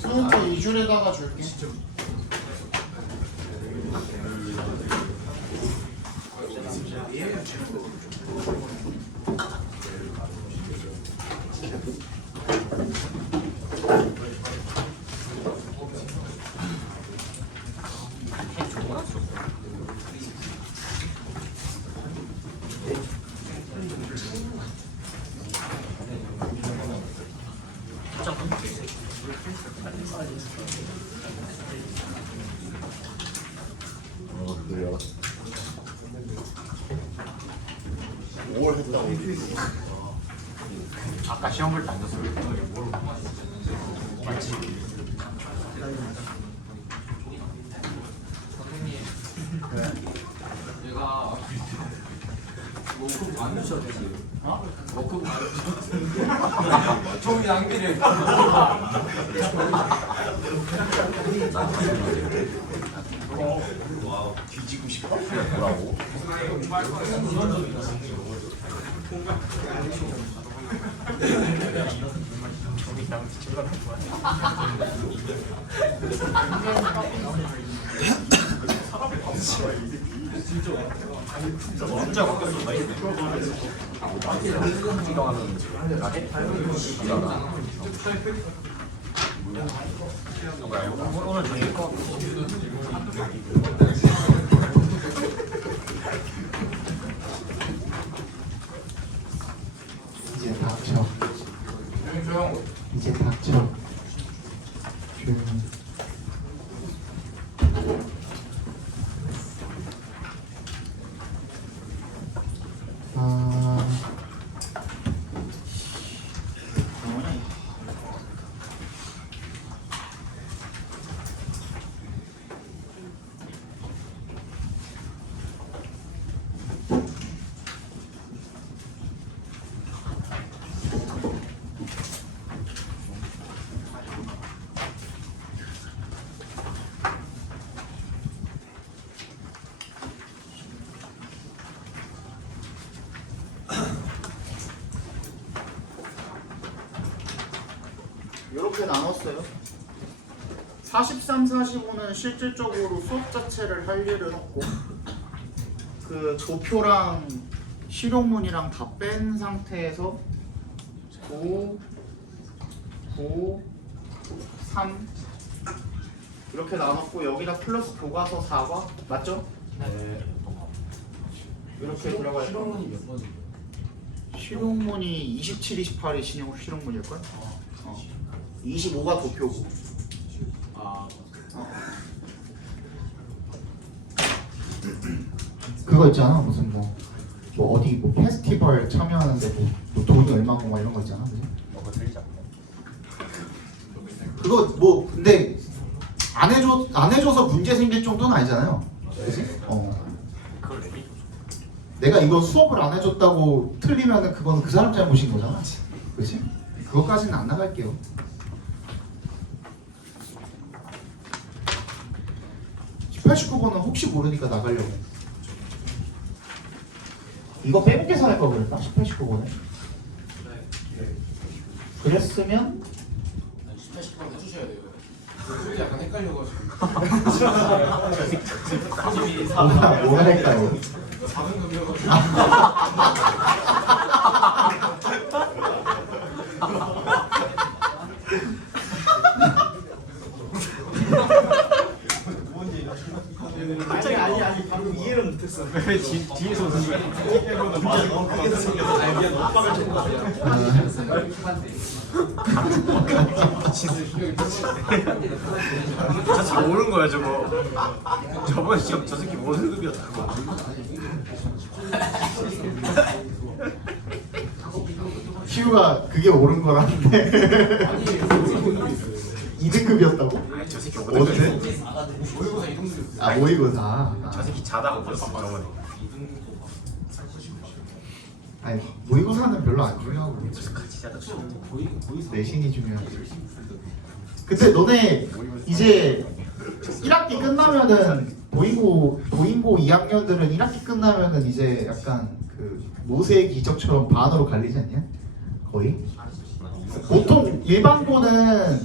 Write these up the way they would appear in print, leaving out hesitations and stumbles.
수능표 2줄에다가 줄게. 그래요. 5월 했다고. 아까 시험 볼 때 안 줬어요. 맞지? 선생님, 얘가 워크북 안 주셔도 되지. 어? 워크북 안 주셔도 되는데 종이 낭비를. 와우, 뒤지고 싶어? 뭐라고? 진짜 바뀌었어. 오늘 저희 거 이제 닥쳐. 조용. 이제 닥쳐. 조용히. 이렇게 나눴어요. 43, 45는 실질적으로 수업 자체를 할 일은 없고 그 도표랑 실용문이랑 다 뺀 상태에서 9, 9, 3 이렇게 나눴고 여기다 플러스 교과서 4과 맞죠? 네. 이렇게 들어갈 실험문이 몇 번이에요? 실용문이 27, 28이 실용문일걸? 25가 도표고. 아, 그거 있잖아. 무슨 뭐 어디 뭐 페스티벌 참여하는데 뭐 돈이 얼마고 막 이런 거 있잖아. 그지? 뭐가 틀리지 않고. 그거 뭐 근데 안 해줘서 문제 생길 정도는 아니잖아요. 그지? 그걸 내비. 내가 이거 수업을 안 해줬다고 틀리면은 그거는 그 사람 잘못인 거잖아. 그지? 그것까지는 안 나갈게요. 89번은 혹시 모르니까 나가려고. 이거 빼고 계산할 걸 그랬나? 89번에? 그랬으면 18번 해주셔야 돼요. 솔직히 약간 헷갈려가지고. 뭐가 할까요? 4등급이어가지고. 갑자기 아니 방금 이해를 못했어. 왜 뒤에서 오는 거야? 오빠가 좀 저 새끼 모르는 거야 저거. 저번에 시험 저 새끼 모르는 급이었다고. 휘우가 그게 옳은 거라는데 2등급이었다고? 아니, 저 새끼 언제? 모의고사 2등급. 아 모의고사. 저 새끼 자다가 버렸어 저번에. 아니 모의고사는 별로 안 중요하고 같이 자다. 내신이 중요하지. 근데 너네 이제 1학기 끝나면은 보잉고 2학년들은 1학기 끝나면은 이제 약간 그 모세의 기적처럼 반으로 갈리지 않냐? 거의? 보통 일반고는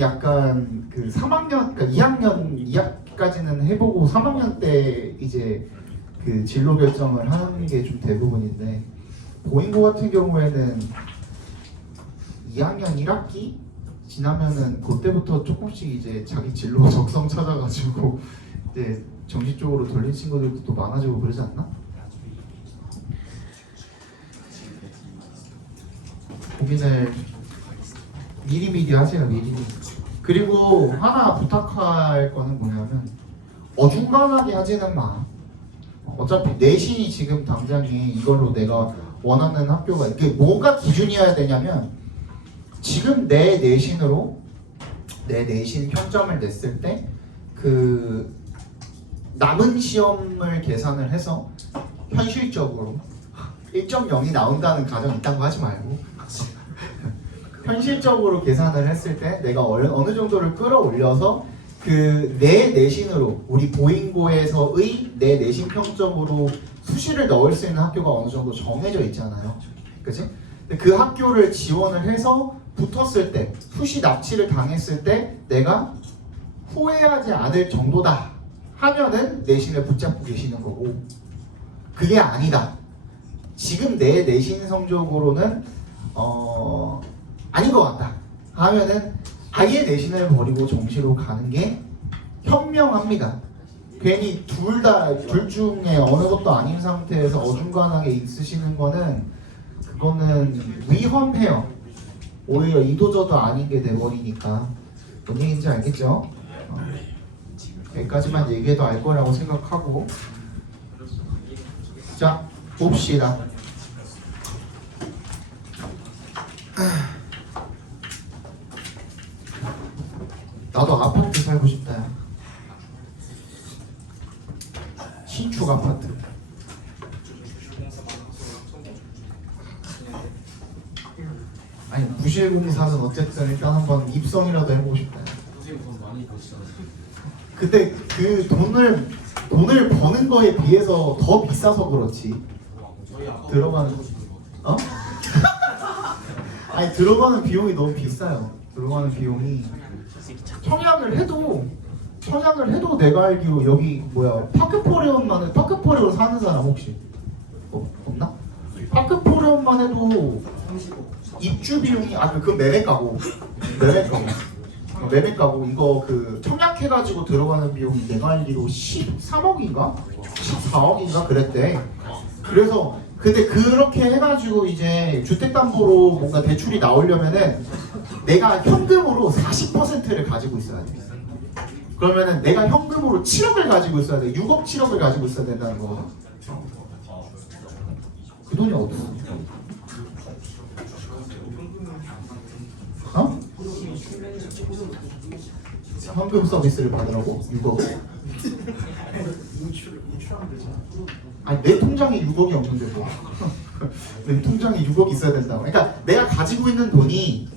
약간 그 3학년 그러니까 2학년 2학기까지는 해보고 3학년 때 이제 그 진로 결정을 하는 게 좀 대부분인데 보잉고 같은 경우에는 2학년 1학기 지나면은 그때부터 조금씩 이제 자기 진로 적성 찾아가지고 이제 정식적으로 돌린 친구들도 또 많아지고 그러지 않나? 고민을 미리미리 하세요. 미리미리. 그리고 하나 부탁할 거는 뭐냐면 어중간하게 하지는 마. 어차피 내신이 지금 당장에 이걸로 내가 원하는 학교가 이게 뭐가 기준이어야 되냐면 지금 내 내신으로 내 내신 평점을 냈을 때 그 남은 시험을 계산을 해서 현실적으로 1.0이 나온다는 가정 이딴 거 하지 말고 현실적으로 계산을 했을 때 내가 어느 정도를 끌어올려서 그 내 내신으로 우리 보잉고에서의 내 내신 평점으로 수시를 넣을 수 있는 학교가 어느 정도 정해져 있잖아요. 그치? 근데 그 학교를 지원을 해서 붙었을 때 수시 납치를 당했을 때 내가 후회하지 않을 정도다 하면은 내신을 붙잡고 계시는 거고 그게 아니다. 지금 내 내신 성적으로는 아닌 것 같다 하면은 아예 내신을 버리고 정시로 가는 게 현명합니다. 괜히 둘 중에 어느 것도 아닌 상태에서 어중간하게 있으시는 거는 그거는 위험해요. 오히려 이도저도 아닌 게 돼버리니까. 뭔 얘기인지 알겠죠? 여기까지만 얘기해도 알 거라고 생각하고 자 봅시다. 나도 아파트 살고 싶다. 신축 아파트. 아니 부실공사는 어쨌든 일단 한번 입성이라도 해보고 싶다. 선생님 돈 많이 버시잖아요. 근데 그 돈을 버는 거에 비해서 더 비싸서 그렇지. 저희 아까 들어가는 어? 아니 들어가는 비용이 너무 비싸요. 들어가는 비용이 청약을 해도 내가 알기로 여기 뭐야 파크포레온으로 사는 사람 혹시 없나? 파크포레온만 해도 입주 비용이 그 매매가고 이거 그 청약해가지고 들어가는 비용이 내가 알기로 13억인가? 14억인가 그랬대. 그래서 근데 그렇게 해가지고 이제 주택담보로 뭔가 대출이 나오려면은 내가 현금으로 40%를 가지고 있어야 돼. 그러면은 내가 현금으로 7억을 가지고 있어야 돼. 6억 7억을 가지고 있어야 된다는 거. 그 돈이 어디서? 어? 현금 서비스를 받으라고? 6억? 아니 내 통장에 6억이 없는데 뭐. 내 통장에 6억이 있어야 된다고. 그러니까 내가 가지고 있는 돈이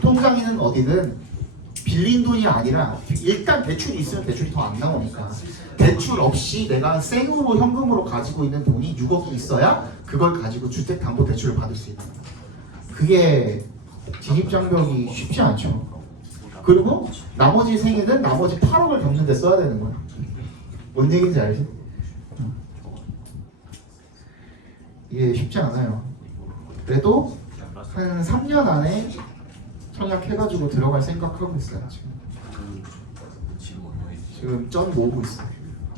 통장에는 어디든 빌린 돈이 아니라 일단 대출이 있으면 대출이 더 안 나오니까 대출 없이 내가 생으로 현금으로 가지고 있는 돈이 6억이 있어야 그걸 가지고 주택담보대출을 받을 수 있는 거야. 그게 진입장벽이 쉽지 않죠. 그리고 나머지 생에는 나머지 8억을 갚는 데 써야 되는 거야. 뭔 얘기인지 알지? 이게 쉽지 않아요. 그래도 한 3년 안에 청약해가지고 들어갈 생각하고 있어요. 지금 쩐 모으고 있어요.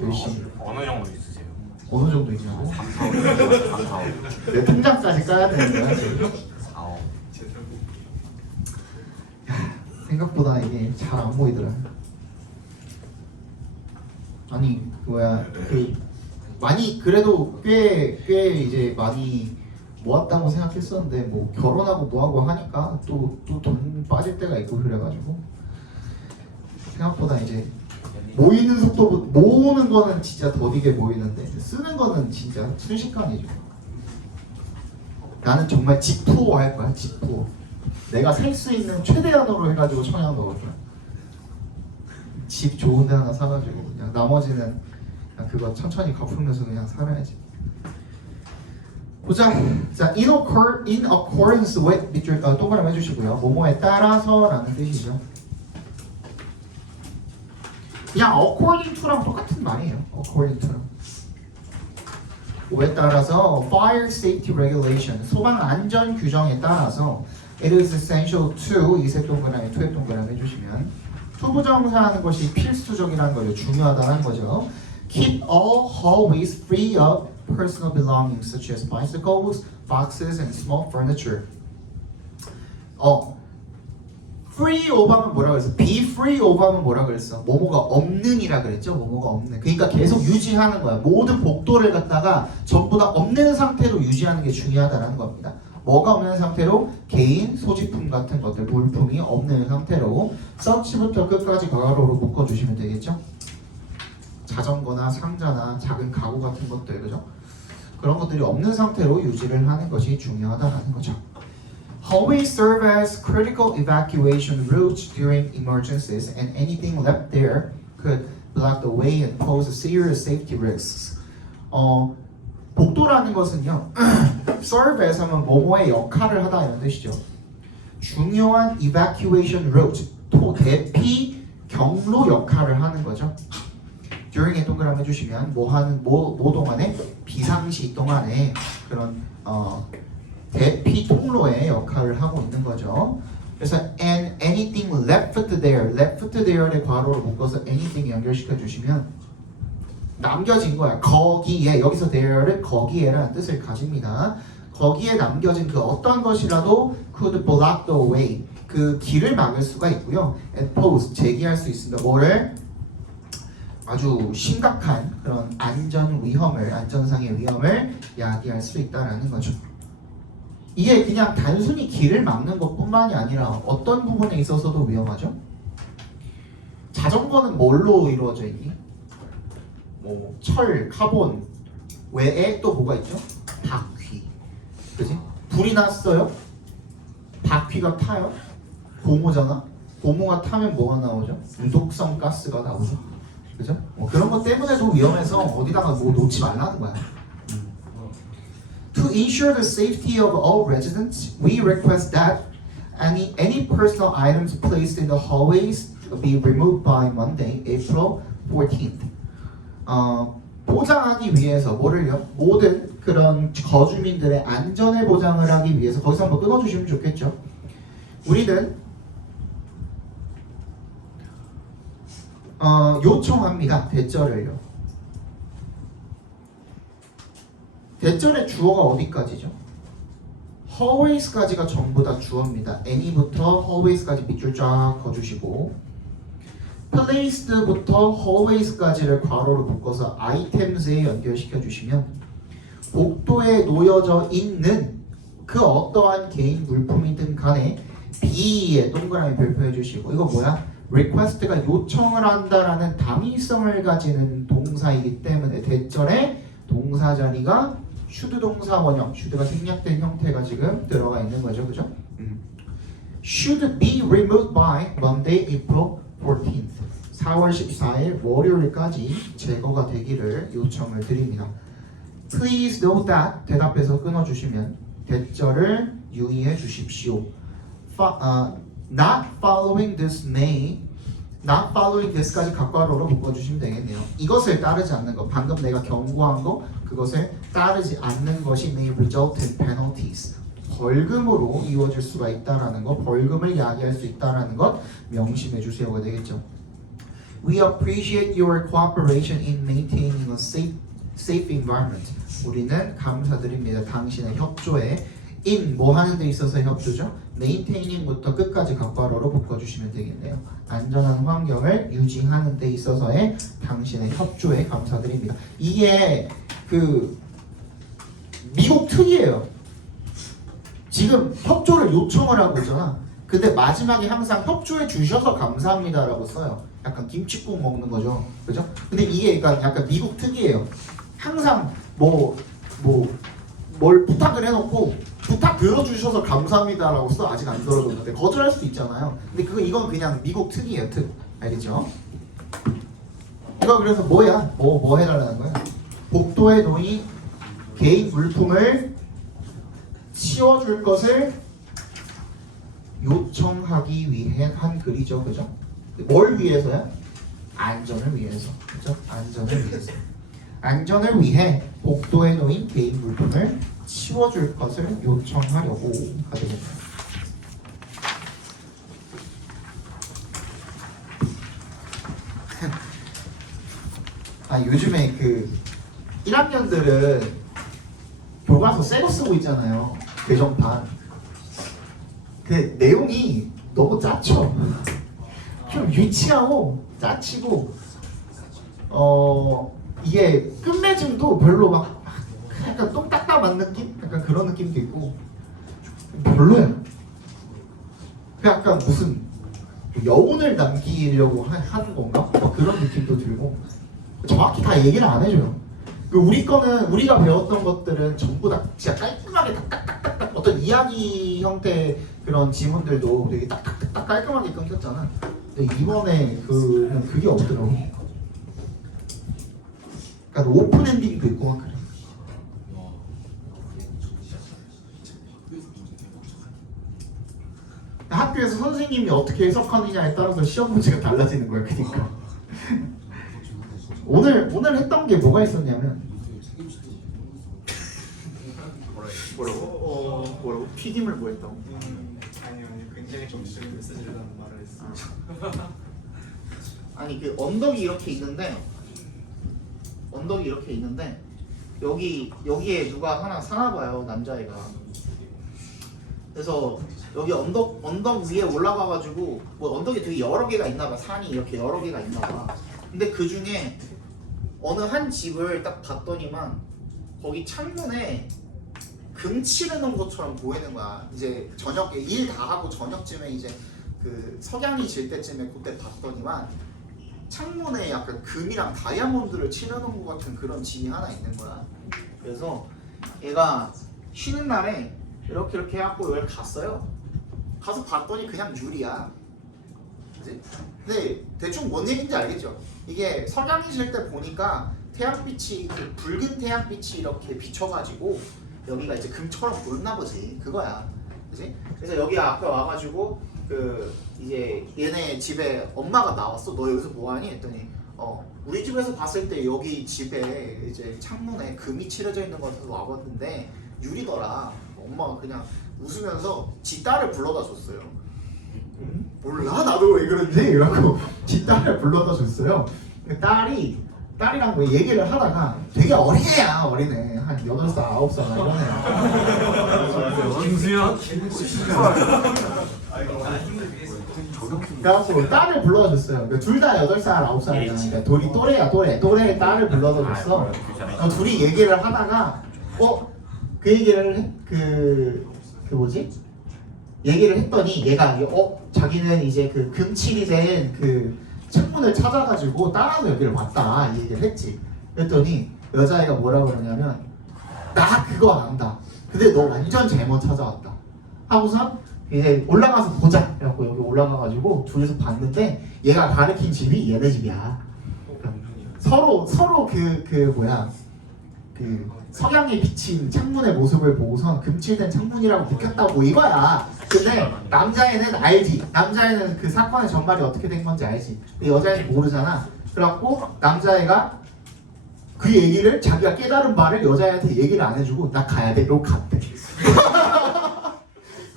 열심히. 어느 정도 있으세요? 어느 정도 있냐고? 3, 4억. 내 통장까지 까야 되는 거야 지금. 4억. 생각보다 이게 잘 안 보이더라. 아니 뭐야 많이 그래도 꽤 이제 많이 모았다고 생각했었는데 뭐 결혼하고 뭐하고 하니까 또 돈 빠질 때가 있고 그래가지고 생각보다 이제 모이는 속도 모으는 거는 진짜 더디게 모이는데 쓰는 거는 진짜 순식간이죠. 나는 정말 집투어 할 거야. 집투어. 내가 살 수 있는 최대한으로 해가지고 청약 넣어줘요. 집 좋은 데 하나 사가지고 그냥 나머지는 그냥 그거 천천히 갚으면서 그냥 살아야지. 보자. 자, in accordance with 밑줄 동그라미 해주시고요. 뭐뭐에 따라서라는 뜻이죠. 그냥 according to랑 똑같은 말이에요. according to랑. 뭐에 따라서 fire safety regulation 소방 안전 규정에 따라서 it is essential to 이색 동그라미 to의 동그라미 해주시면 투부정사하는 것이 필수적이라는 거죠. 중요하다는 거죠. Keep all hallways free of personal belongings such as bicycles, boxes, and small furniture. free of 하면 뭐라 그랬어? be free of 하면 뭐라 그랬어? 뭐뭐가 없는이라 그랬죠? 뭐뭐가 없는. 그러니까 계속 유지하는 거야. 모든 복도를 갖다가 전부 다 없는 상태로 유지하는 게 중요하다는 겁니다. 뭐가 없는 상태로? 개인 소지품 같은 것들, 물품이 없는 상태로 서치부터 끝까지 가로로 묶어주시면 되겠죠? 자전거나 상자나 작은 가구 같은 것들, 그죠? 그런 것들이 없는 상태로 유지를 하는 것이 중요하다는 거죠. Hallways serve as critical evacuation routes during emergencies, and anything left there could block the way and pose serious safety risks. 복도라는 것은요, serve as 하면 뭐뭐의 역할을 하다 이런 뜻이죠. 중요한 evacuation route, 대피 경로 역할을 하는 거죠. during에 동그라미 해주시면 뭐 동안에 비상시 동안에 그런 대피 통로의 역할을 하고 있는 거죠. 그래서 and anything left there의 괄호로 묶어서 anything 연결시켜 주시면 남겨진 거야. 거기에 여기서 there는 거기에라는 뜻을 가집니다. 거기에 남겨진 그 어떤 것이라도 could block the way 그 길을 막을 수가 있고요. and pose 제기할 수 있습니다. 뭐를 아주 심각한 그런 안전상의 위험을 야기할 수 있다라는 거죠. 이게 그냥 단순히 길을 막는 것뿐만이 아니라 어떤 부분에 있어서도 위험하죠? 자전거는 뭘로 이루어져 있니? 뭐 철, 카본 외에 또 뭐가 있죠? 바퀴, 그지? 불이 났어요? 바퀴가 타요? 고무잖아? 고무가 타면 뭐가 나오죠? 유독성 가스가 나오죠? 그죠? 그런 것 때문에도 위험해서 어디다가 뭐 놓지 말라는 거야. To ensure the safety of all residents, we request that any personal items placed in the hallways be removed by Monday, April 14th. 보장하기 위해서 뭐를요? 모든 그런 거주민들의 안전을 보장을 하기 위해서 거기서 한번 끊어주시면 좋겠죠. 우리는 요청합니다. 대절을요. 대절의 주어가 어디까지죠? hallways까지가 전부 다 주어입니다. any부터 hallways까지 밑줄 쫙 그어주시고 placed부터 hallways까지를 괄호로 묶어서 items에 연결시켜 주시면 복도에 놓여져 있는 그 어떠한 개인 물품이든 간에 B에 동그라미 별표해 주시고 이거 뭐야? request가 요청을 한다라는 당위성을 가지는 동사이기 때문에 대절의 동사 자리가 should 동사 원형, should가 생략된 형태가 지금 들어가 있는 거죠, 그죠? Should be removed by Monday, April 14th. 4월 14일 월요일까지 제거가 되기를 요청을 드립니다. Please note that 대답해서 끊어주시면 대절을 유의해 주십시오. Not following this may not following this까지 각괄호로 묶어주시면 되겠네요. 이것을 따르지 않는 것, 방금 내가 경고한 거 그것을 따르지 않는 것이 may result in penalties. 벌금으로 이루어질 수가 있다라는 것, 벌금을 야기할 수 있다라는 것 명심해 주셔야 되겠죠. We appreciate your cooperation in maintaining a safe environment. 우리는 감사드립니다. 당신의 협조에 in 뭐 하는 데 있어서 협조죠? maintaining,부터 끝까지 각괄호로 묶어주시면 되겠네요. 안전한 환경을 유지하는 데 있어서의 당신의 협조에 감사드립니다. 이게 그 미국 특이에요. 지금 협조를 요청을 하고 있잖아. 근데 마지막에 항상 협조해 주셔서 감사합니다라고 써요. 약간 김치국 먹는 거죠, 그죠? 근데 이게 그러니까 약간 미국 특이에요. 항상 뭘 부탁을 해놓고 부탁 들어주셔서 감사합니다라고 써. 아직 안 들어줬는데 거절할 수도 있잖아요. 근데 이건 그냥 미국 특이에요. 알겠죠? 이거 그래서 뭐야? 뭐 해달라는 거야? 복도에 놓인 개인 물품을 치워줄 것을 요청하기 위해 한 글이죠, 그죠? 뭘 위해서야? 안전을 위해서, 그죠? 안전을 위해서. 안전을 위해 복도에 놓인 개인 물품을 치워줄 것을 요청하려고 하되겠다. 아 요즘에 그 1학년들은 교과서 새거 쓰고 있잖아요. 개정판. 그 내용이 너무 짜쳐. 좀 유치하고 짜치고 이게 끝맺음도 별로 막 약간 똥딱딱한 느낌? 약간 그런 느낌도 있고 별로야. 그 약간 무슨 여운을 남기려고 하는 건가? 막 그런 느낌도 들고 정확히 다 얘기를 안 해줘요. 우리 거는 우리가 배웠던 것들은 전부 다 진짜 깔끔하게 딱딱딱딱 어떤 이야기 형태 그런 지문들도 되게 딱딱딱 깔끔하게 끊겼잖아. 근데 이번에 그게 없더라고. 그러니까 오픈 엔딩도 있고 막 그래. 학교에서 선생님이 어떻게 해석하느냐에 따라서 시험 문제가 달라지는 거야. 그러니까 오늘 했던 게 뭐가 있었냐면 뭐라고? 피디물 뭐 했다고? 아니요 굉장히 정치적인 메시지를 담은 말을 했어요. 아니 그 언덕이 이렇게 있는데 여기에 누가 하나 사나 봐요, 남자애가. 그래서 여기 언덕 위에 올라가가지고 뭐 언덕이 되게 여러 개가 있나 봐. 산이 이렇게 여러 개가 있나 봐. 근데 그 중에 어느 한 집을 딱 봤더니만 거기 창문에 금 칠해놓은 것처럼 보이는 거야. 이제 저녁에 일 다 하고 저녁쯤에 이제 그 석양이 질 때쯤에 그때 봤더니만 창문에 약간 금이랑 다이아몬드를 칠해놓은 것 같은 그런 집이 하나 있는 거야. 그래서 얘가 쉬는 날에 이렇게 해갖고 여기 갔어요. 가서 봤더니 그냥 유리야. 그치? 근데 대충 뭔 얘기인지 알겠죠? 이게 석양이 질 때 보니까 태양빛이 그 붉은 태양빛이 이렇게 비춰가지고 여기가 이제 금처럼 보였나 보지. 그거야. 그치? 그래서 여기 앞에 와가지고 그 이제 얘네 집에 엄마가 나왔어. 너 여기서 뭐하니? 했더니 우리 집에서 봤을 때 여기 집에 이제 창문에 금이 칠해져 있는 것 같아서 와봤는데 유리더라. 엄마가 그냥 웃으면서 지 딸을 불러다 줬어요. 몰라 나도 왜 그런지 이러고 지 딸을 불러다 줬어요. 딸이랑 뭐 얘기를 하다가 되게 어린애야. 어린애 한 8살 9살 이런 애야. 김수현? 그래갖고 딸을 불러다 줬어요. 둘 다 8살 9살이잖아. 그러니까 둘이 또래의 딸을 불러다 줬어. 둘이 얘기를 하다가 그 얘기를 얘기를 했더니 얘가 자기는 이제 그 금칠이 된 그 창문을 찾아가지고 따라서 여기를 왔다 이 얘기를 했지. 그랬더니 여자애가 뭐라 그러냐면 나 그거 안다. 근데 너 완전 잘못 찾아왔다. 하고선 이제 올라가서 보자. 그래갖고 여기 올라가가지고 둘이서 봤는데 얘가 가르친 집이 얘네 집이야. 서로 그 석양이 비친 창문의 모습을 보고선 금칠된 창문이라고 느꼈다고 이거야. 근데 남자애는 알지. 남자애는 그 사건의 전말이 어떻게 된 건지 알지. 근데 여자애는 모르잖아. 그래갖고 남자애가 그 얘기를 자기가 깨달은 바를 여자애한테 얘기를 안 해주고 나 가야 돼. 이러고 갔대.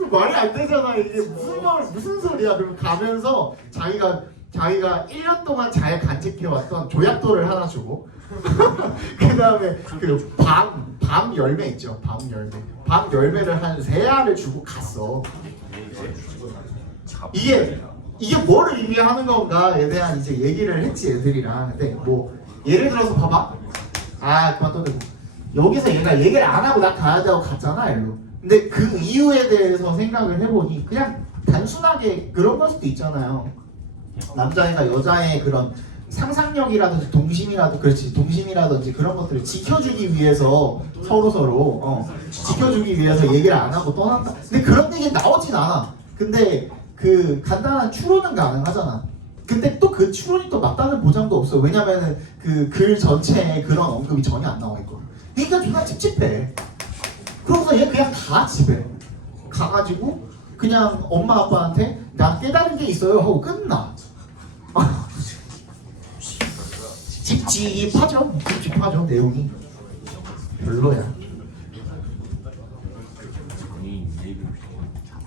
말이 안 되잖아. 이게 무슨 소리야. 그럼 가면서 자기가 1년 동안 잘 간직해왔던 조약돌을 하나 주고 그 다음에 그 밤 열매 있죠. 밤 열매를 한 3알을 주고 갔어. 이게 뭐를 의미하는 건가에 대한 이제 얘기를 했지 애들이랑. 근데 뭐 예를 들어서 봐봐. 그만 떠들고 여기서 얘가 얘기를 안 하고 나 가야 되고 갔잖아 일로. 근데 그 이유에 대해서 생각을 해보니 그냥 단순하게 그런 걸 수도 있잖아요. 남자애가 여자의 그런 상상력이라든지 동심이라든지 그런 것들을 지켜주기 위해서 서로 지켜주기 위해서 얘기를 안 하고 떠난다. 근데 그런 얘기 나오진 않아. 근데 그 간단한 추론은 가능하잖아. 근데 또 그 추론이 또 맞다는 보장도 없어. 왜냐면은 그 글 전체에 그런 언급이 전혀 안 나와 있고. 그러니까 존나 찝찝해. 그러고서 얘 그냥 가 집에 가가지고 그냥 엄마 아빠한테 나 깨달은 게 있어요 하고 끝나. 찝찝하죠 내용이. 별로야.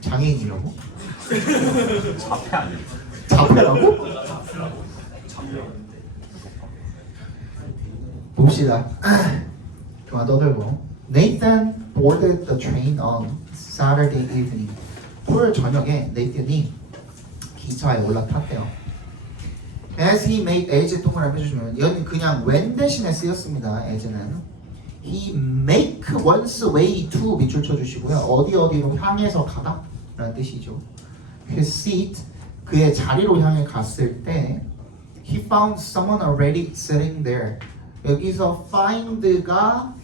장애인이라고? 자폐 아니에요? 자폐라고? 봅시다. 그만 떠들고. Nathan boarded the train on Saturday evening. 토요일 저녁에 네이튼이 기차에 올라탔대요. As he made as 동그라미 해주시면 여기는 그냥 when 대신에 쓰였습니다. as는 he make one's way to 밑줄 쳐주시고요. 어디로 향해서 가다 라는 뜻이죠. His seat 그의 자리로 향해 갔을 때 he found someone already sitting there. 여기서 find가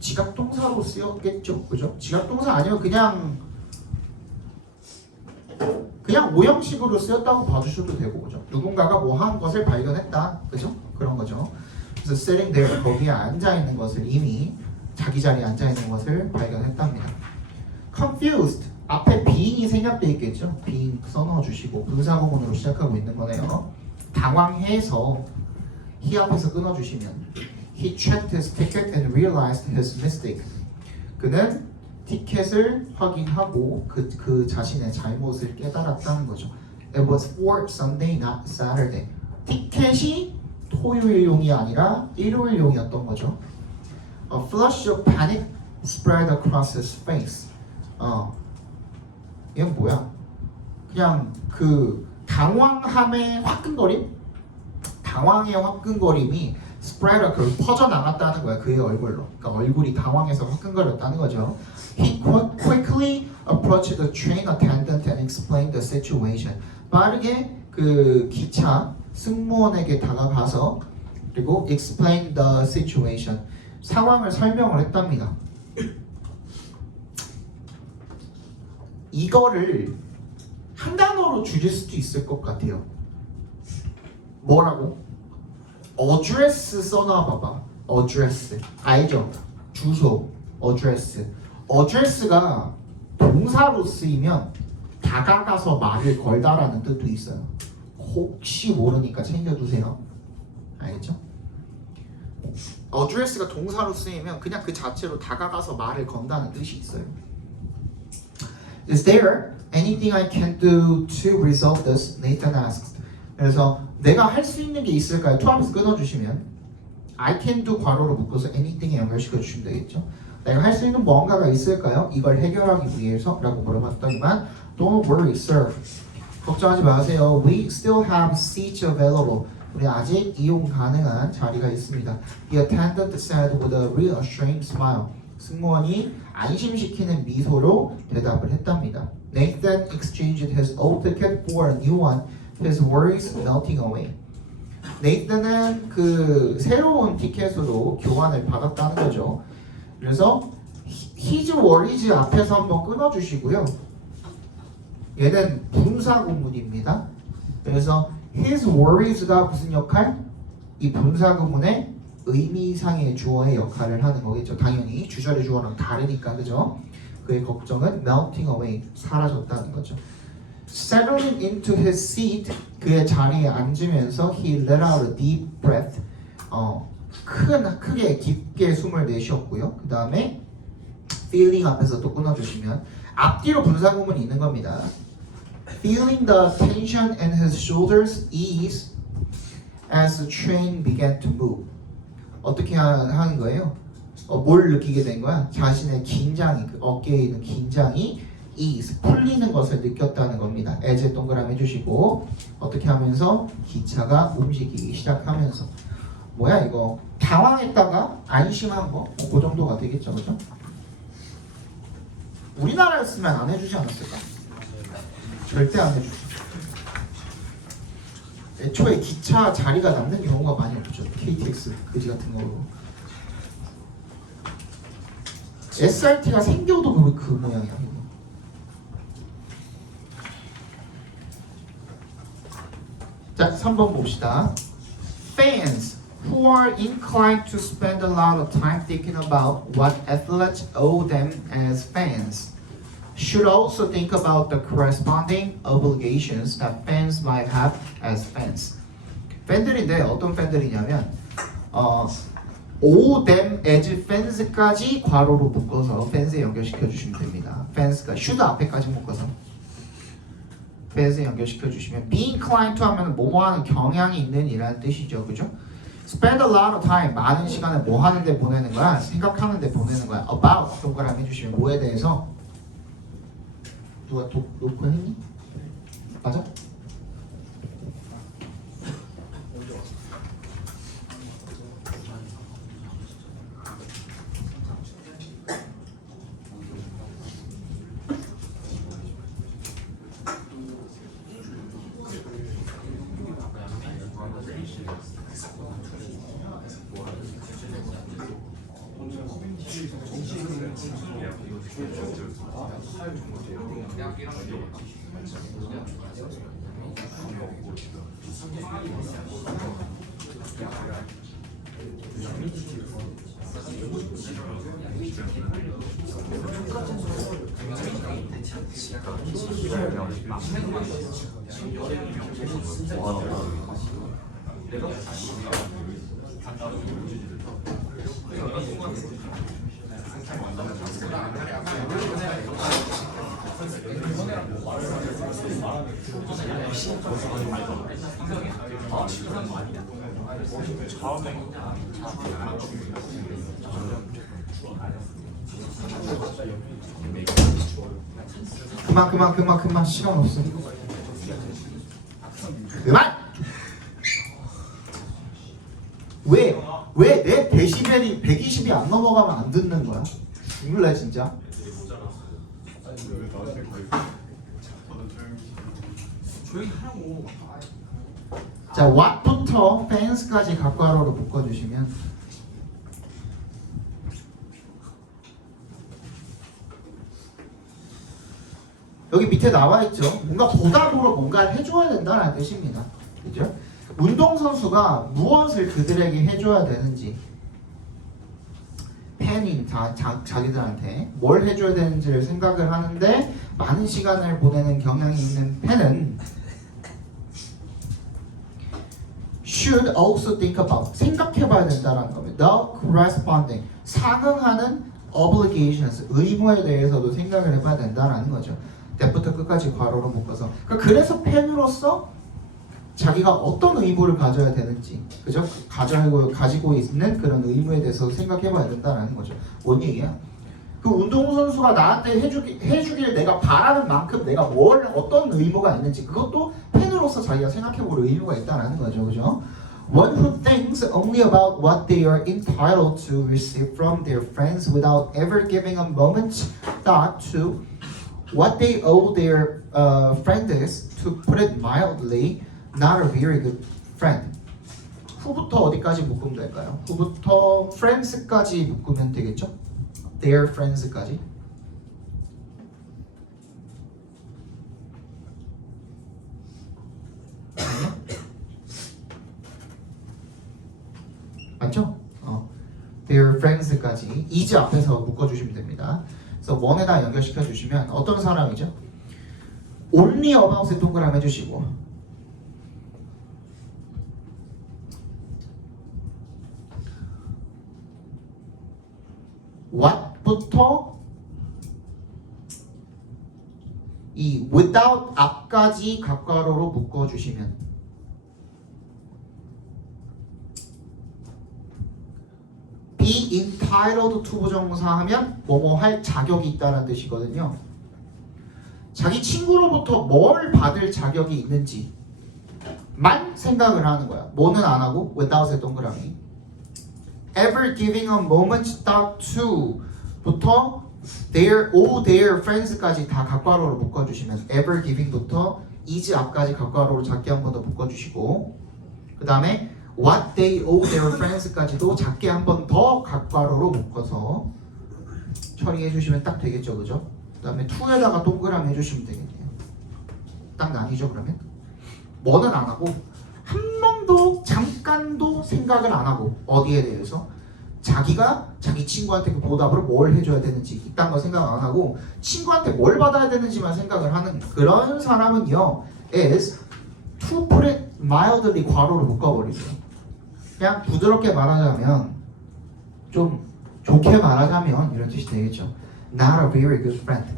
지각동사로 쓰였겠죠, 그죠? 지각동사 아니면 그냥 오형식으로 쓰였다고 봐주셔도 되고, 그죠? 누군가가 뭐 한 것을 발견했다, 그죠? 그런 거죠. 그래서 sitting there 거기에 앉아 있는 것을 이미 자기 자리에 앉아 있는 것을 발견했답니다. confused 앞에 being이 생략돼 있겠죠? being 써넣어 주시고 분사구문으로 시작하고 있는 거네요. 당황해서 he 앞에서 끊어 주시면 he checked his ticket and realized his mistake. 그는 티켓을 확인하고 그 자신의 잘못을 깨달았다는 거죠. It was for Sunday, not Saturday. 티켓이 토요일용이 아니라 일요일용이었던 거죠. A flush of panic spread across his face. 이건 뭐야? 그냥 그 당황함의 화끈거림? 당황의 화끈거림이 spread 퍼져나갔다는 거야. 그의 얼굴로. 그러니까 얼굴이 당황해서 화끈거렸다는 거죠. He quickly approached the train attendant and explained the situation. 빠르게 그 기차 승무원에게 다가가서 그리고 explained the situation. 상황을 설명을 했답니다. 이거를 한 단어로 줄일 수도 있을 것 같아요. 뭐라고? address 써놔봐봐. address 알죠? 주소 address. address가 동사로 쓰이면 다가가서 말을 걸다라는 뜻도 있어요. 혹시 모르니까 챙겨두세요. 알겠죠? address가 동사로 쓰이면 그냥 그 자체로 다가가서 말을 건다는 뜻이 있어요. Is there anything I can do to resolve this? Nathan asked. 그래서 내가 할 수 있는 게 있을까요? to 하면서 끊어주시면 I can do 괄호로 묶어서 anything에 연결시켜 주시면 되겠죠. 내가 할 수 있는 뭔가가 있을까요? 이걸 해결하기 위해서 라고 물어봤더니만 Don't worry, sir. 걱정하지 마세요. We still have seats available. 우리 아직 이용 가능한 자리가 있습니다. The attendant said with a reassuring smile. 승무원이 안심시키는 미소로 대답을 했답니다. Nathan exchanged his old ticket for a new one. His worries melting away. 네이튼은 그 새로운 티켓으로 교환을 받았다는 거죠. 그래서 his worries 앞에서 한번 끊어주시고요. 얘는 분사구문입니다. 그래서 his worries가 무슨 역할? 이 분사구문의 의미상의 주어의 역할을 하는 거겠죠. 당연히 주절의 주어랑 다르니까, 그죠? 그의 걱정은 melting away, 사라졌다는 거죠. Settling into his seat, 그의 자리에 앉으면서 he let out a deep breath. 크게 깊게 숨을 내쉬었고요. 그 다음에 feeling 앞에서 또 끊어주시면 앞뒤로 분사구문이 있는 겁니다. Feeling the tension in his shoulders ease as the train began to move. 어떻게 하는 거예요? 뭘 느끼게 된 거야? 자신의 긴장이, 그 어깨에 있는 긴장이 ease, 풀리는 것을 느꼈다는 겁니다. as 동그라미 해주시고 어떻게 하면서? 기차가 움직이기 시작하면서. 뭐야 이거? 당황했다가 안심한 거? 그 정도가 되겠죠, 그죠? 우리나라였으면 안 해주지 않았을까? 절대 안 해주죠. 애초에 기차 자리가 남는 경우가 많이 없죠. KTX 그지 같은 거로. SRT가 생겨도 그 모양이야. 이거. 자, 3번 봅시다. Fans who are inclined to spend a lot of time thinking about what athletes owe them as fans should also think about the corresponding obligations that fans might have as fans. 팬들인데 어떤 팬들이냐면 owe them as fans까지 괄호로 묶어서 fans에 연결시켜 주시면 됩니다. fans가 should 앞에까지 묶어서 fans에 연결시켜 주시면 be inclined to 하면 뭐뭐하는 경향이 있는 이라는 뜻이죠, 그죠? spend a lot of time 많은 시간을 뭐 하는데 보내는 거야? 생각하는데 보내는 거야. about 동그라미 해주시면 뭐에 대해서 누가 놓고 했니? 맞아? 그만 시간 없어. 그만. 왜 내 데시벨이 120이 안 넘어가면 안 듣는 거야? 죽을래 진짜. 조용히 하라고. 자, what부터 fans까지 각괄호로 묶어주시면 여기 밑에 나와 있죠. 뭔가 보답으로 뭔가를 해줘야 된다는 뜻입니다. 그죠? 운동선수가 무엇을 그들에게 해줘야 되는지 팬인 자기들한테 뭘 해줘야 되는지를 생각을 하는데 많은 시간을 보내는 경향이 있는 팬은 should also think about 생각해봐야 된다는 겁니다. The corresponding 상응하는 obligations 의무에 대해서도 생각을 해봐야 된다는 거죠. 때부터 끝까지 괄호로 묶어서 그래서 팬으로서 자기가 어떤 의무를 가져야 되는지 그죠? 가지고 있는 그런 의무에 대해서 생각해봐야 된다는 거죠. 뭔 얘기야? 그 운동선수가 나한테 해주길 내가 바라는 만큼 내가 어떤 의무가 있는지 그것도 팬으로서 자기가 생각해볼 의무가 있다는 거죠. 그죠? One who thinks only about what they are entitled to receive from their friends without ever giving a moment's thought to what they owe their friend is, to put it mildly, not a very good friend. 후부터 어디까지 묶으면 될까요? 후부터 friends까지 묶으면 되겠죠? Their friends까지. 맞죠? Their friends까지 is 앞에서 묶어주시면 됩니다. 그래서 one에다 연결시켜 주시면 어떤 사람이죠? Only about에 동그라미 해주시고 what부터 이 without 앞까지 각괄호로 묶어주시면 be entitled to 부정사 하면 뭐뭐 할 자격이 있다는 뜻이거든요. 자기 친구로부터 뭘 받을 자격이 있는지 만 생각을 하는 거야. 뭐는 안 하고 without의 동그라미 ever giving a moment's thought to 부터 their friends까지 다 각괄호로 묶어주시면 ever giving부터 is 앞까지 괄호로 작게 한 번 더 묶어주시고 그 다음에 what they owe their friends까지도 작게 한 번 더 괄호로 묶어서 처리해 주시면 딱 되겠죠, 그죠? 그 다음에 to에다가 동그라미 해주시면 되겠네요. 딱 나뉘죠. 그러면 뭐는 안 하고 한 번도 잠깐도 생각을 안 하고 어디에 대해서 자기가 자기 친구한테 그 보답으로 뭘 해줘야 되는지 이딴 거 생각 안 하고 친구한테 뭘 받아야 되는지만 생각을 하는 그런 사람은요 is to put it mildly 괄호로 묶어버리세요. 그냥 부드럽게 말하자면 좀 좋게 말하자면 이런 뜻이 되겠죠. Not a very good friend.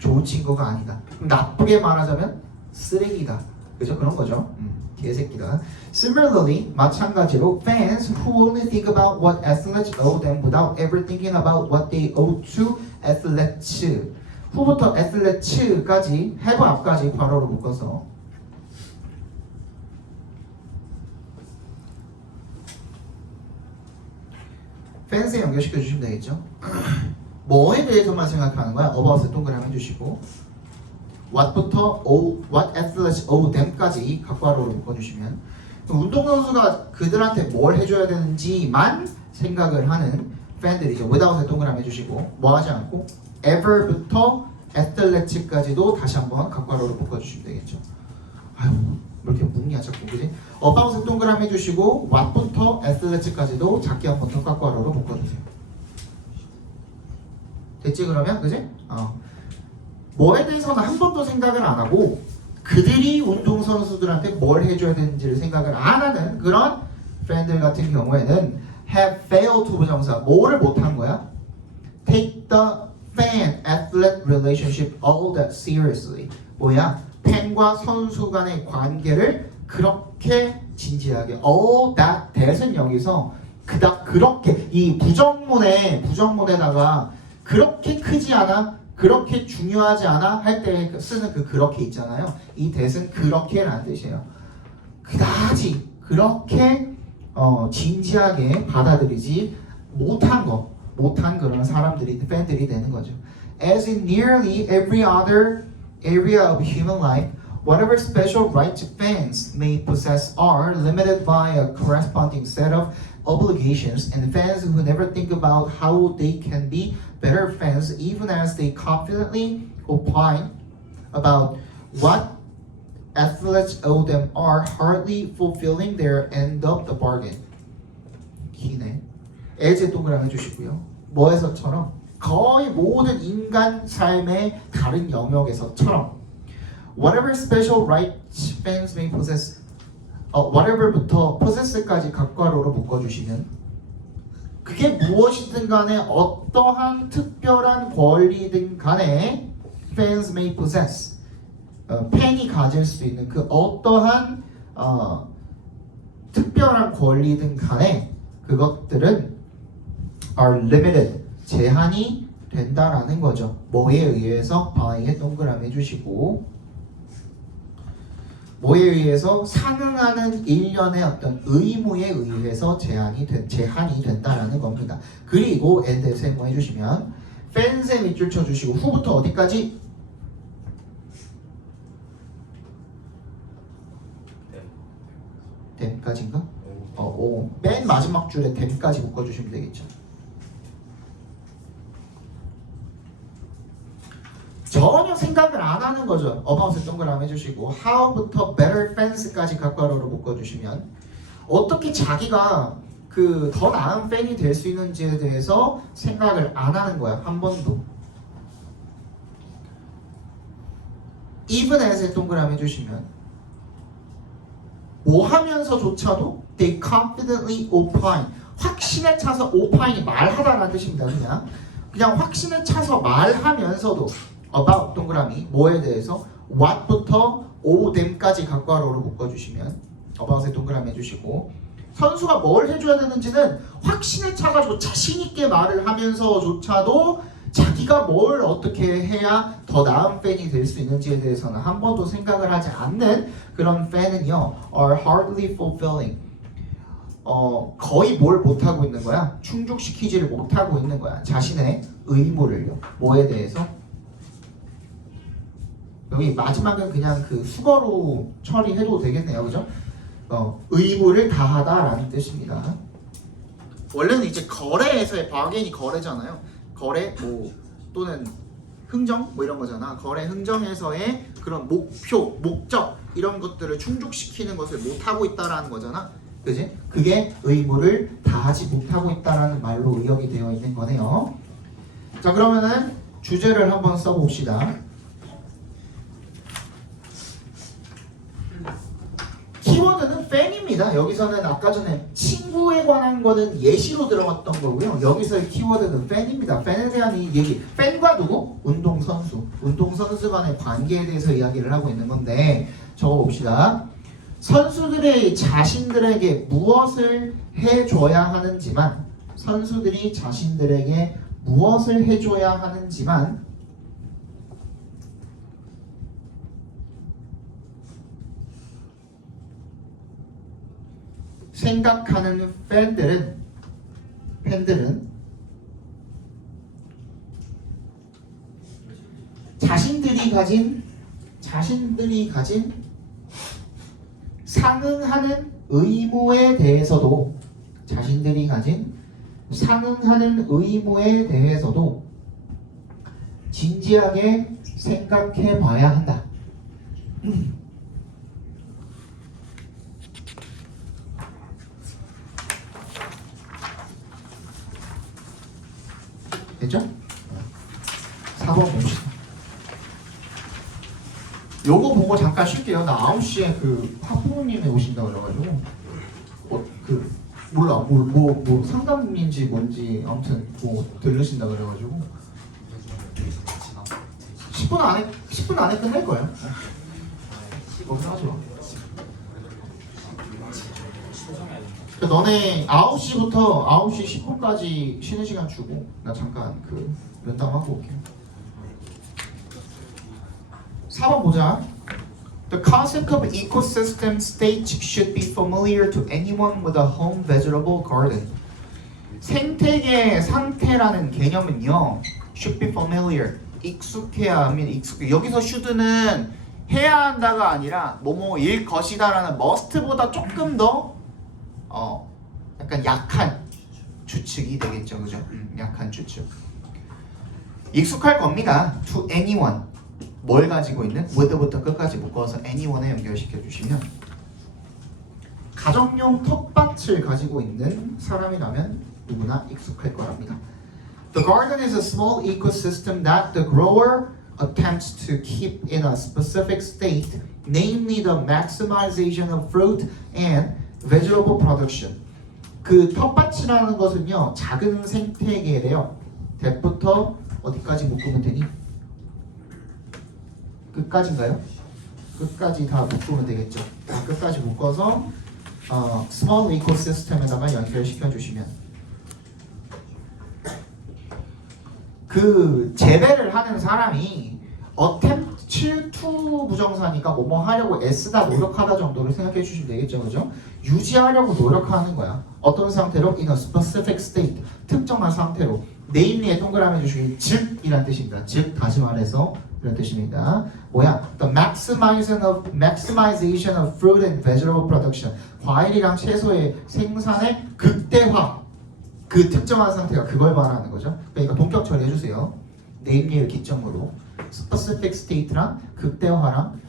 좋은 친구가 아니다. 나쁘게 말하자면 쓰레기다. 그죠? 그런 거죠. 개새끼다. Similarly, 마찬가지로 fans who only think about what athletes owe them without ever thinking about what they owe to athletes. 후부터 athletes까지 have 앞까지 괄호로 묶어서 fans에 연결시켜 주시면 되겠죠. 뭐에 대해서만 생각하는 거야? about에 동그라미 해주시고 what부터 what athletes owe them까지 각괄호로 묶어주시면 운동선수가 그들한테 뭘 해줘야 되는지만 생각을 하는 팬들이죠. without에 동그라미 해주시고 뭐 하지 않고 ever부터 athletes까지도 다시 한번 각괄호로 묶어주시면 되겠죠. 아유 왜 이렇게 묵냐 자꾸 그지? about에 동그라미 해주시고 what부터 athletes까지도 작게 한번 더 각괄호로 묶어주세요. 됐지 그러면 그지? 뭐에 대해서는 한 번도 생각을 안 하고 그들이 운동선수들한테 뭘 해줘야 되는지를 생각을 안 하는 그런 팬들 같은 경우에는 have failed to 부정사 뭐를 못한 거야? Take the fan athlete relationship all that seriously 뭐야? 팬과 선수 간의 관계를 그렇게 진지하게 all that that은 여기서 그닥 그렇게 이 부정문에다가 그렇게 크지 않아 그렇게 중요하지 않아 할 때 쓰는 그 그렇게 있잖아요. 이 that은 그렇게라는 뜻이에요. 그다지 그렇게 진지하게 받아들이지 못한 그런 사람들이 팬들이 되는 거죠. As in nearly every other area of human life, whatever special rights fans may possess are limited by a corresponding set of obligations, and fans who never think about how they can be better fans even as they confidently opine about what athletes owe them are hardly fulfilling their end of the bargain. 기네. as에 동그라미 해주시고요. 뭐에서처럼 거의 모든 인간 삶의 다른 영역에서처럼 whatever special rights fans may possess whatever부터 possess까지 각괄호로 묶어주시면 그게 무엇이든 간에 어떠한 특별한 권리든 간에 fans may possess 팬이 가질 수 있는 그 어떠한 특별한 권리든 간에 그것들은 are limited 제한이 된다라는 거죠. 뭐에 의해서 by에 동그라미 해주시고 뭐에 의해서 상응하는 일련의 어떤 의무에 의해서 제한이 된다라는 겁니다. 그리고 and 세모 해주시면 fans에 밑줄 쳐주시고 후부터 어디까지? them까지인가? 맨 마지막 줄에 them까지 묶어주시면 되겠죠. 전혀 생각을 안 하는 거죠. about에 동그라미 해주시고 how부터 better fans까지 각괄호로 묶어주시면 어떻게 자기가 그 더 나은 팬이 될 수 있는지에 대해서 생각을 안 하는 거야. 한 번도. even as에 동그라미 해주시면 뭐 하면서조차도 they confidently opine 확신에 차서 opine이 말하다라는 뜻입니다. 그냥 확신에 차서 말하면서도 about 동그라미 뭐에 대해서 what부터 owe them까지 각괄호로 묶어주시면 about에 동그라미 해주시고 선수가 뭘 해줘야 되는지는 확신에 차가지고 자신 있게 말을 하면서조차도 자기가 뭘 어떻게 해야 더 나은 팬이 될 수 있는지에 대해서는 한 번도 생각을 하지 않는 그런 팬은요 are hardly fulfilling 거의 뭘 못하고 있는 거야? 충족시키지를 못하고 있는 거야. 자신의 의무를요. 뭐에 대해서? 여기 마지막은 그냥 그 수거로 처리해도 되겠네요, 그죠? 의무를 다하다라는 뜻입니다. 원래는 이제 거래에서의 바겐이 거래잖아요. 거래 뭐 또는 흥정 뭐 이런 거잖아. 거래 흥정에서의 그런 목표, 목적 이런 것들을 충족시키는 것을 못 하고 있다라는 거잖아. 그지? 그게 의무를 다하지 못하고 있다라는 말로 의역이 되어 있는 거네요. 자, 그러면은 주제를 한번 써봅시다. 키워드는 fan입니다. 여기서는 아까 전에 친구에 관한 거는 예시로 들어갔던 거고요. 여기서의 키워드는 fan입니다. fan에 대한 이 얘기. fan과 누구? 운동선수. 운동선수 간의 관계에 대해서 이야기를 하고 있는 건데 적어봅시다. 선수들이 자신들에게 무엇을 해줘야 하는지만 선수들이 자신들에게 무엇을 해줘야 하는지만 생각하는 팬들은 자신들이 가진 상응하는 의무에 대해서도 진지하게 생각해 봐야 한다. 됐죠? 4번 봅시다. 요거 보고 잠깐 쉴게요. 나 9시에 그 학부모님이 오신다고 그래가지고 몰라 뭐 상담인지 뭔지 아무튼 뭐 들르신다 그래가지고 10분 안에 끝낼 거예요. 걱정하지 마. 그러니까 너네 9시부터 9시 10분까지 쉬는 시간 주고 나 잠깐 그 면담하고 올게. 4번 보자. The concept of ecosystem state should be familiar to anyone with a home vegetable garden. 생태계 상태라는 개념은요, should be familiar. 익숙해야 하면 익숙해. 여기서 should는 해야 한다가 아니라 뭐뭐일 것이다라는 must보다 조금 더 약간 약한 추측이 되겠죠, 그죠? 약한 추측. 익숙할 겁니다. To anyone. 뭘 가지고 있는? with부터 끝까지 묶어서 anyone에 연결시켜 주시면 가정용 텃밭을 가지고 있는 사람이라면 누구나 익숙할 거랍니다. The garden is a small ecosystem that the grower attempts to keep in a specific state, namely the maximization of fruit and vegetable production. 그 텃밭이라는 것은요, 작은 생태계래요. that부터 어디까지 묶으면 되니? 끝까지인가요? 끝까지 다 묶으면 되겠죠. 다 끝까지 묶어서 small ecosystem에다가 연결시켜 주시면 그 재배를 하는 사람이 attempt to 부정사니까 뭐뭐 하려고 애쓰다 노력하다 정도를 생각해 주시면 되겠죠, 그죠? 유지하려고 노력하는 거야. 어떤 상태로? In a specific state. 특정한 상태로. namely에 동그라미 주시기 즉이란 뜻입니다. 즉 다시 말해서 이런 뜻입니다. 뭐야? The maximization of fruit and vegetable production. 과일이랑 채소의 생산의 극대화. 그 특정한 상태가 그걸 말하는 거죠. 그러니까 본격 처리해 주세요. namely를 기점으로 specific state랑 극대화랑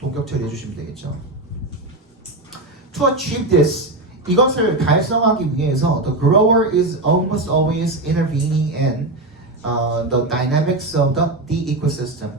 본격 처리해 주시면 되겠죠. To achieve this, 이것을 달성하기 위해서 the grower is almost always intervening in the dynamics of the ecosystem.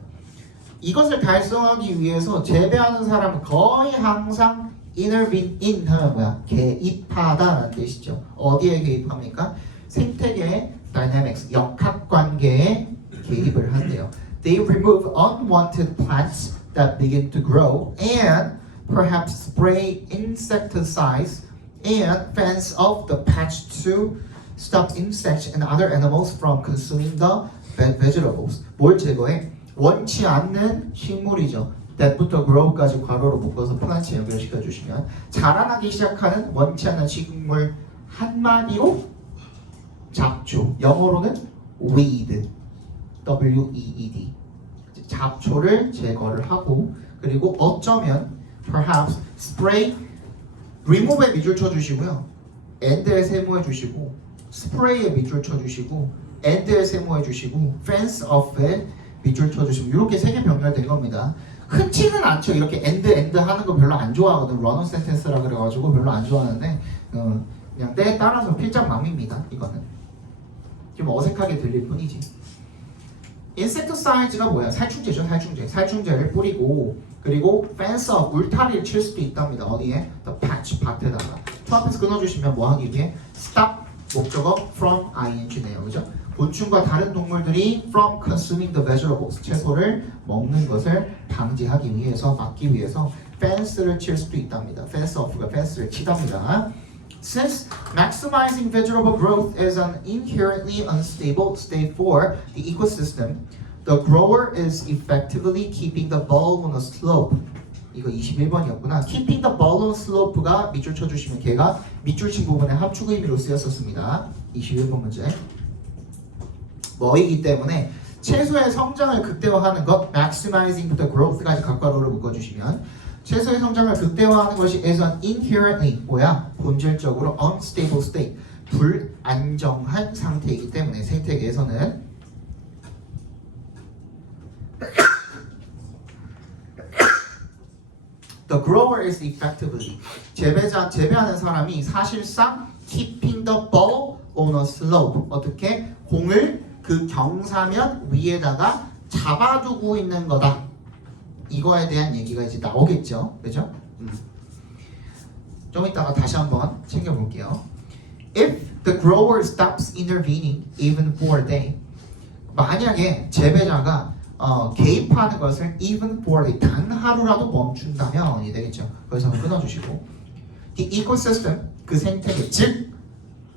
이것을 달성하기 위해서 재배하는 사람은 거의 항상 intervene in 하면 뭐야? 개입하다라는 뜻이죠. 어디에 개입합니까? 생태계의 dynamics, 역학관계에 개입을 한대요. They remove unwanted plants that begin to grow and perhaps spray insecticides and fence off the patch to stop insects and other animals from consuming the vegetables. 뭘 제거해? 원치 않는 식물이죠. that부터 grow까지 괄호로 묶어서 플란트 연결시켜 주시면 자라나기 시작하는 원치 않는 식물 한마디로 잡초. 영어로는 weed, W-E-E-D. 잡초를 제거를 하고 그리고 어쩌면 perhaps spray remove에 밑줄 쳐주시고요. end에 세모해 주시고 spray에 밑줄 쳐주시고 end에 세모해 주시고 fence off에 밑줄 쳐주시고 이렇게 세 개 병렬된 겁니다. 흔치는 않죠. 이렇게 end 하는 거 별로 안 좋아하거든. run-on sentence라 그래가지고 별로 안 좋아하는데 그냥 때에 따라서 필장맘입니다. 이거는 좀 어색하게 들릴 뿐이지. insecticide가 뭐야? 살충제죠. 살충제를 뿌리고 그리고 fence off 울타리를 칠 수도 있답니다. 어디에? the patch 밭에다가 초 앞에서 끊어주시면 뭐 하기 위해? stop 목적어 from ing네요. 그죠? 곤충과 다른 동물들이 from consuming the vegetables 채소를 먹는 것을 방지하기 위해서 막기 위해서 fence를 칠 수도 있답니다. fence off가 fence를 치답니다. Since maximizing vegetable growth is an inherently unstable state for the ecosystem, the grower is effectively keeping the ball on a slope. 이거 21번이었구나. Keeping the ball on slope가 밑줄 쳐주시면 걔가 밑줄 친 부분에 합축 의미로 쓰였었습니다. 21번 문제. 뭐이기 때문에 채소의 성장을 극대화하는 것, maximizing the growth까지 각괄호를 묶어주시면 채소의 성장을 극대화하는 것이 is an inherently 뭐야? 본질적으로 unstable state, 불안정한 상태이기 때문에 생태계에서는 the grower is effectively 재배하는 사람이 사실상 keeping the ball on a slope 어떻게 공을 그 경사면 위에다가 잡아두고 있는 거다. 이거에 대한 얘기가 이제 나오겠죠, 그죠? 좀 이따가 다시 한번 챙겨볼게요. If the grower stops intervening even for a day, 만약에 재배자가 개입하는 것을 even for a day, 단 하루라도 멈춘다면 이 되겠죠. 거기서 한번 끊어주시고 the ecosystem, 그 생태계, 즉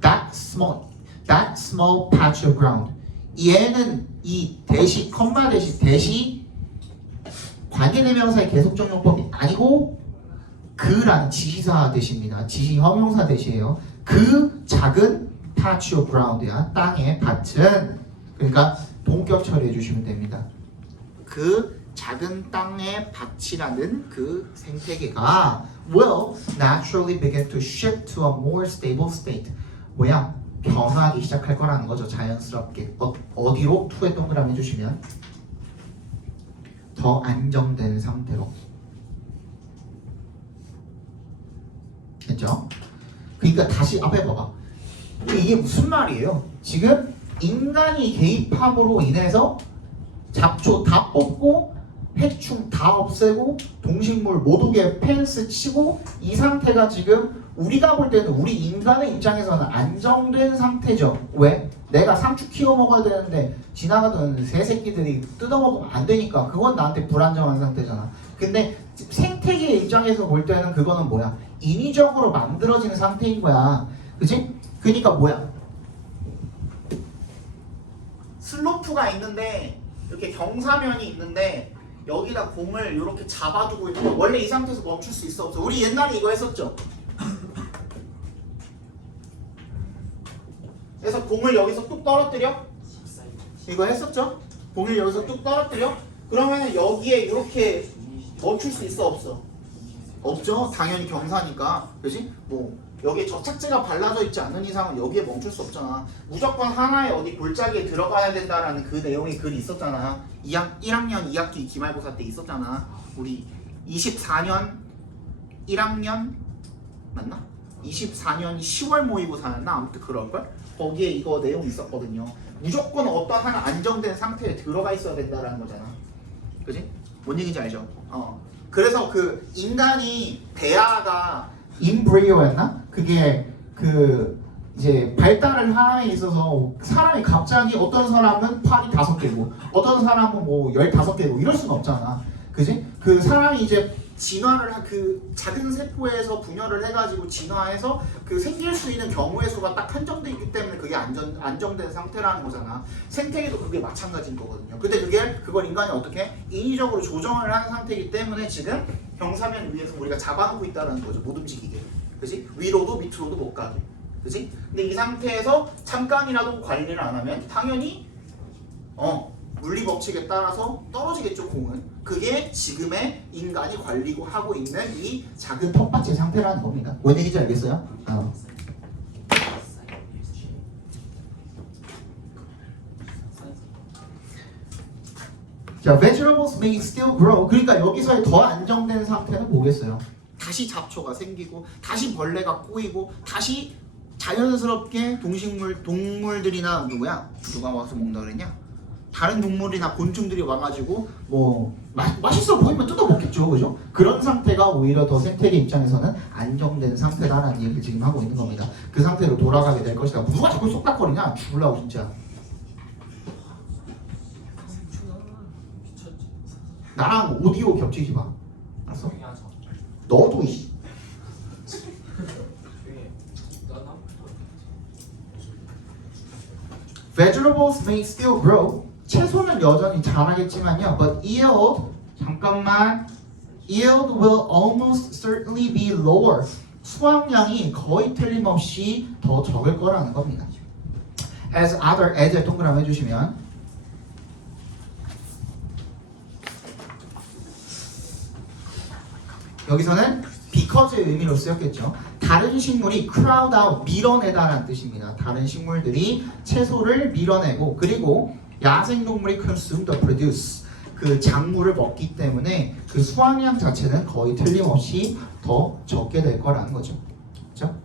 that small patch of ground, 얘는 이 대시, 컴마 대시 관계대명사의 계속적용법이 아니고 그라는 지시사 대시입니다. 지시 형용사 대시예요. 그 작은 patch of ground야 땅의 밭은 그러니까 동격 처리해 주시면 됩니다. 그 작은 땅의 밭이라는 그 생태계가 will naturally begin to shift to a more stable state. 뭐야? 변화하기 시작할 거라는 거죠. 자연스럽게 어디로? 투에 동그라미 해주시면 더 안정된 상태로. 됐죠? 그러니까 다시 앞에 봐봐. 이게 무슨 말이에요? 지금 인간이 개입함으로 인해서 잡초 다 뽑고 해충 다 없애고 동식물 못 오게 펜스 치고 이 상태가 지금 우리가 볼 때는 우리 인간의 입장에서는 안정된 상태죠. 왜? 내가 상추 키워 먹어야 되는데 지나가던 새새끼들이 뜯어먹으면 안 되니까 그건 나한테 불안정한 상태잖아. 근데 생태계 입장에서 볼 때는 그거는 뭐야? 인위적으로 만들어지는 상태인 거야. 그치? 그러니까 뭐야? 슬로프가 있는데 이렇게 경사면이 있는데 여기다 공을 이렇게 잡아두고 있는 거. 원래 이 상태에서 멈출 수 있어 없어? 우리 옛날에 이거 했었죠? 그래서 공을 여기서 뚝 떨어뜨려? 이거 했었죠? 공을 여기서 뚝 떨어뜨려? 그러면 여기에 이렇게 멈출 수 있어 없어? 없죠? 당연히 경사니까. 그지? 뭐 여기에 접착제가 발라져 있지 않는 이상은 여기에 멈출 수 없잖아. 무조건 하나의 어디 골짜기에 들어가야 된다라는 그 내용의 글이 있었잖아. 1학년 2학기 기말고사 때 있었잖아. 우리 24년 1학년 맞나? 24년 10월 모의고사였나? 아무튼 그럴걸? 거기에 이거 내용 있었거든요. 무조건 어떤 한 안정된 상태에 들어가 있어야 된다라는 거잖아. 그지? 뭔 얘기인지 알죠? 그래서 그 인간이 대화가 임브리오였나? 그게 그 이제 발달을 하에 있어서 사람이 갑자기 어떤 사람은 팔이 5개고 어떤 사람은 뭐 15개고 이럴 수는 없잖아. 그지? 그 사람이 이제 진화를 그 작은 세포에서 분열을 해가지고 진화해서 그 생길 수 있는 경우의 수가 딱 한정돼 있기 때문에 그게 안정된 상태라는 거잖아. 생태계도 그게 마찬가지인 거거든요. 근데 그걸 인간이 어떻게 인위적으로 조정을 하는 상태이기 때문에 지금 경사면 위에서 우리가 잡아놓고 있다는 거죠. 못 움직이게. 그지? 위로도 밑으로도 못 가게. 그지? 근데 이 상태에서 잠깐이라도 관리를 안 하면 당연히 물리 법칙에 따라서 떨어지겠죠, 공은. 그게 지금의 인간이 관리고 하고 있는 이 작은 텃밭의 상태라는 겁니다. 뭔 얘기인지 알겠어요? 자, vegetables may still grow. 그러니까 여기서의 더 안정된 상태는 뭐겠어요? 다시 잡초가 생기고, 다시 벌레가 꼬이고, 다시 자연스럽게 동물들이나 누가 와서 먹는다 그랬냐? 다른 동물이나 곤충들이 와가지고 뭐 맛있어 보이면 뜯어 먹겠죠, 그죠? 그런 상태가 오히려 더 생태계 입장에서는 안정된 상태다라는 얘기를 지금 하고 있는 겁니다. 그 상태로 돌아가게 될 것이다. 누가 자꾸 쏙닥거리냐? 죽으려고 진짜. 나랑 오디오 겹치지 마. 알았어? 조용히 하자. 너도 이. 조용히 해. 난 Vegetables may still grow. 채소는 여전히 자라겠지만요. But yield, 잠깐만. Yield will almost certainly be lower. 수확량이 거의 틀림없이 더 적을 거라는 겁니다. As other, as에 동그라미 해주시면 여기서는 because의 의미로 쓰였겠죠. 다른 식물이 crowd out, 밀어내다라는 뜻입니다. 다른 식물들이 채소를 밀어내고 그리고 야생동물이 consume the produce, 그 작물을 먹기 때문에 그 수확량 자체는 거의 틀림없이 더 적게 될 거라는 거죠. 그렇죠?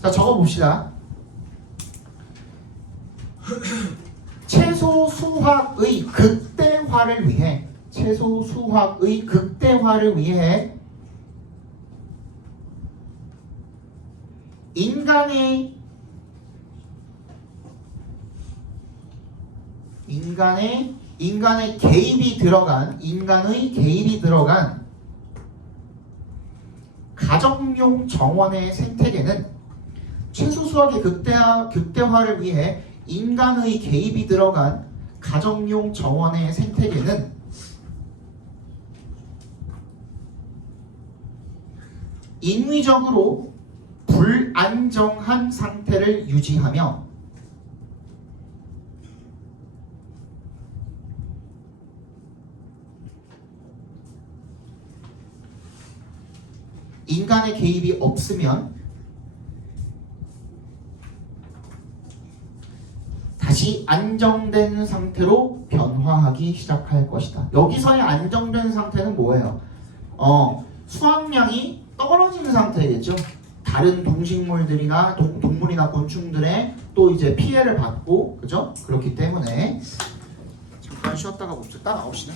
자, 적어봅시다. 채소 수확의 극대화를 위해 채소 수확의 극대화를 위해 인간의 개입이 들어간 가정용 정원의 생태계는 채소 수확의 극대화를 위해 인간의 개입이 들어간 가정용 정원의 생태계는 인위적으로 불안정한 상태를 유지하며 인간의 개입이 없으면 다시 안정된 상태로 변화하기 시작할 것이다. 여기서의 안정된 상태는 뭐예요? 수확량이 떨어지는 상태겠죠. 다른 동식물들이나 동물이나 곤충들의 또 이제 피해를 받고, 그죠? 그렇기 때문에 잠깐 쉬었다가 딱 9시네.